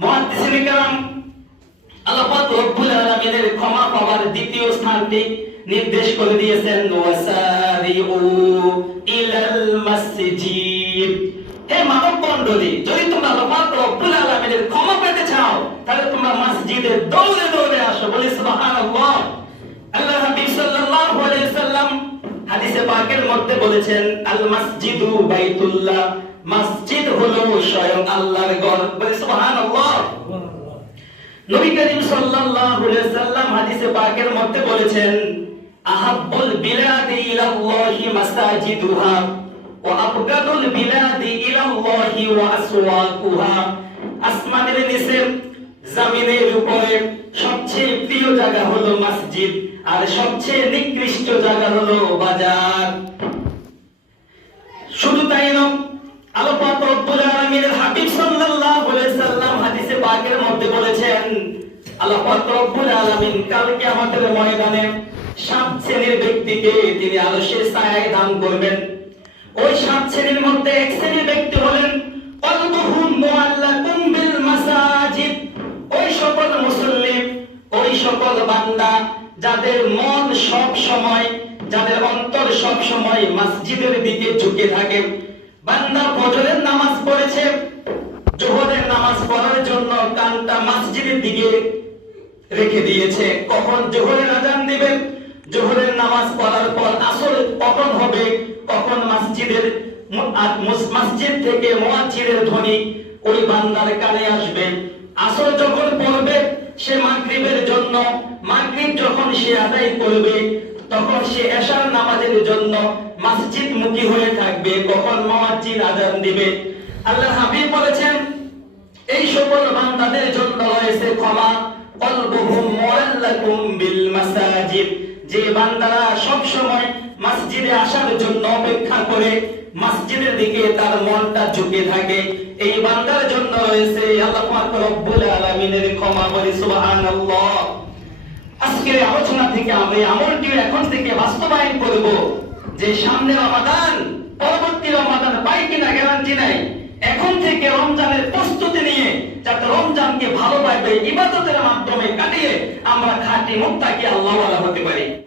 মুহাদ্দিসিনে কেরাম আল্লাহ পাক রব্বুল আলামিনের ক্ষমা পাওয়ার দ্বিতীয় স্থানটি নির্দেশ করে দিয়েছেন, ওয়াসারিউ ইলাল মসজিদ। হে মানব মণ্ডলী, যদি তোমরা আল্লাহ পাক রব্বুল আলামিনের ক্ষমা পেতে চাও তাহলে তোমরা মসজিদে দৌড়ে দৌড়ে আসো। বলি সুবহানাল্লাহ। আল্লাহ হাবিব সাল্লাল্লাহু আলাইহি সাল্লাম হাদিসে পাকের মধ্যে বলেছেন, আল মসজিদু বাইতুল্লাহ, মসজিদ হলো স্বয়ং আল্লাহর ঘর। বলি সুবহানাল্লাহ। নবী করিম সাল্লাল্লাহু আলাইহি সাল্লাম হাদিসে পাকের মধ্যে বলেছেন, আহাব্বুল বিলাদি ইলাল্লাহি মাসাজিদুহা ওয়া আবগাদুল বিলাদি ইলাল্লাহি ওয়া আসওয়াকুহা। আসমানের নিচে জমিনের উপরে সবচেয়ে প্রিয় জায়গা হলো মসজিদ, আর সবচেয়ে নিকৃষ্ট জায়গা হলো বাজার। শুধু তাই নয়, আল্লাহ পাক রব্বুল আলামিনের হাবিব সাল্লাল্লাহু আলাইহি সাল্লাম হাদিসে পাকের মধ্যে বলেছেন, আল্লাহ পাক রব্বুল আলামিন কাল কিয়ামতের ময়দানে 7 শ্রেণীর ব্যক্তিকে তিনি আরশের ছায়ায় দান করবেন। ওই 7 শ্রেণীর মধ্যে এক শ্রেণীর ব্যক্তি হলেন কলবুহুম মুআল্লাকুম বিল মাসাজিদ। ওই সকল মুসল্লি, ওই সকল বান্দা যাদের মন সব সময়, যাদের অন্তর সব সময় মসজিদের দিকে ঝুঁকে থাকে। বান্দা ফজরের নামাজ পড়েছে, জোহরের নামাজ পড়ার জন্য কানটা মসজিদের দিকে রেখে দিয়েছে। কখন জোহরের আযান দিবে, জোহরের নামাজ পড়ার পর আসর কখন হবে, কখন মসজিদ থেকে মুয়াজ্জিনের ধ্বনি ওই বান্দার কানে আসবে। আসর যখন পড়বে, সে মাগরিবের জন্য, মাগরিব যখন সে আদায় করবে, তখন সে এশার নামাজের জন্য মসজিদ মুখী হয়ে থাকবে। কখন মুয়াজ্জিন আযান দিবে। আল্লাহ হাবিব বলেছেন, এই সকল বান্দাদের জন্য রয়েছে ক্ষমা। কলবুহুম মুআল্লাকুম বিল মাসাজিদ। যে বান্দারা সব সময় মসজিদে আসার জন্য অপেক্ষা করে, মসজিদের দিকে তার মনটা ঝুঁকে থাকে, এই বান্দার জন্য রয়েছে আল্লাহ পাক রব্বুল আলামিনের ক্ষমা। বলি সুবহানাল্লাহ। আজকের আলোচনা থেকে আমি আমলটি এখন থেকে বাস্তবায়ন করব, যে সামনে রমাদান, পরবর্তী রমাদান পাই কিনা গ্যারান্টি নাই। এখন থেকে রমজানের প্রস্তুতি নিয়ে যাতে রমজানকে ভালোভাবে ইবাদতের মাধ্যমে কাটিয়ে আমরা খাঁটি মুত্তাকি আল্লাহওয়ালা হতে পারি।